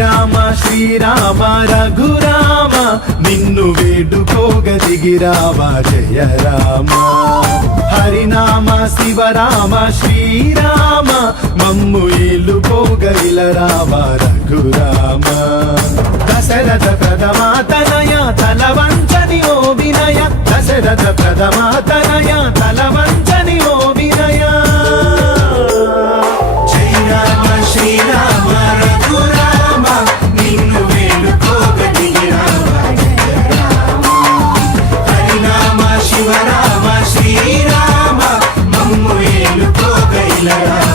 శ్రీరామ శ్రీరామ రఘురామ నిన్ను వేడుకోగ దిగిరామ జయ రామ హరినామ శివరామ శ్రీరామ మమ్ము ఏలుకోగ ఇలరామ రఘురామ దశరథ ప్రథమాతనయ తలవంచని ఓ వినయ దశరథ ప్రథమాతనయ తలవంచని ఓ వినయ శ్రీరామ శ్రీరామ రఘురామ నిన్ను వేడుకోగ దిగిరామ జయ రామ హరినామ శివరామ శ్రీరామ మమ్ము ఏలుకోగ ఇలరామ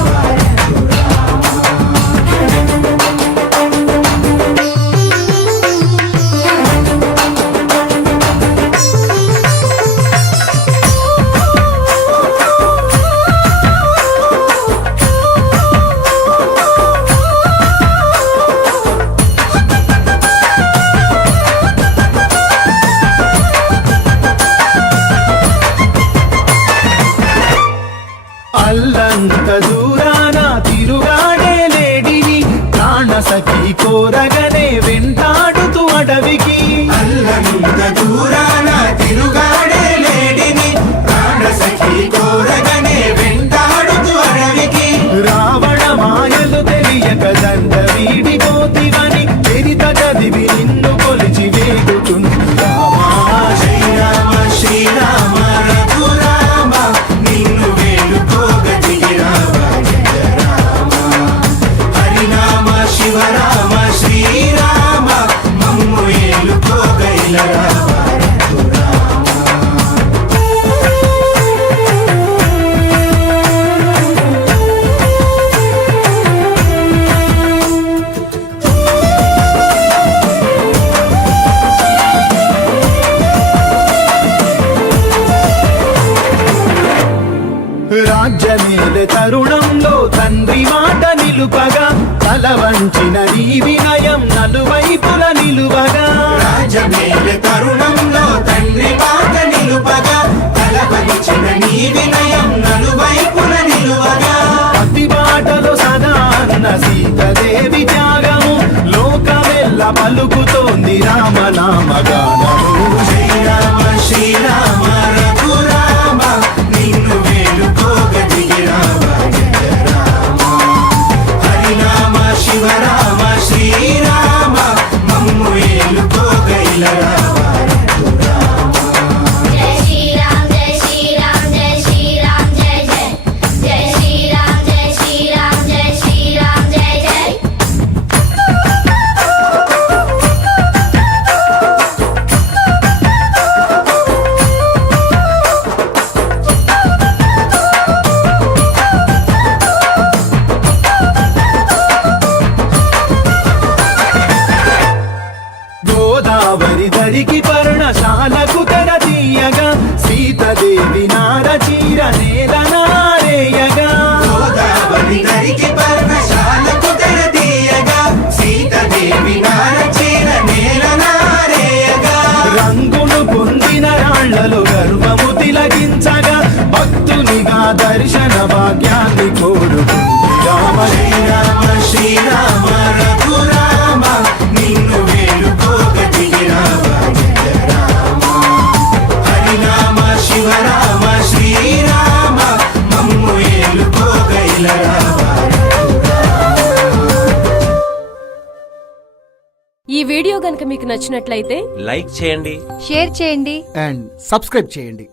అల్లంత దూరాన తిరుగాడే లేడిని ప్రాణ సఖి కోరగనే వెంటాడుతూ అడవికి అల్లంత దూరాన తిరుగాడే లేడిని ప్రాణ సఖి కోరగనే వెంటాడుతూ అడవికి రావణ మాయలు తెలియక దండ వీడి కోతివని చరిత చదివి నిన్ను కొలిచి వేడుచున్నామా శ్రీరామ శ్రీరామ రఘురామ నిన్ను వేడుకోగ దిగిరామ జయ రామ హరినామ శివరామ శ్రీరామ మమ్ము ఏలుకోగ ఇలరామ రాజ్యమేలే తరుణంలో తండ్రి మాట నిలుపగా తల వంచిన నీ వినయం నలువైపుల నిలువగా రాజమేలే తరుణంలో తండ్రి మాట నిలుపగా తల వంచిన నీ వినయం నలువైపుల నిలువగా అతి బాటలో సదా అన్న సీతదేవి త్యాగము లోకమెల్ల పలుకుతోంది రామనామ గానము శ్రీరామ శ్రీరామ రఘురామ నిన్ను వేడుకోగ దిగిరామ జయ రామ హరినామ శివరామ శ్రీరామ మమ్ము ఏలుకోగ ఇలరామ जय श्री राम जय श्री राम जय श्री राम जय जय जय श्री राम जय श्री राम जय श्री राम जय जय గోదావరి దరికి పర్ణశాలకు తెర తీయగా సీతదేవి నార చీర నేల నారేయగా గోదావరి నరికి పర్ణశాలకు తెర తీయగా సీతదేవి నార చీర నేల నారేయగా రంగులు పొందిన రాళ్లలో గర్వము తిలగించగా భక్తునిగా దర్శన భాగ్యాన్ని కోరుకుంది రామ శ్రీరామ శ్రీరామ రఘురామ నిన్ను వేడుకోగ దిగిరామ జయ రామ హరినామ శివరామ శ్రీరామ మమ్ము ఏలుకోగ ఇలరామ ఈ వీడియో గనుక మీకు నచ్చినట్లయితే లైక్ చేయండి, షేర్ చేయండి అండ్ సబ్స్క్రైబ్ చేయండి.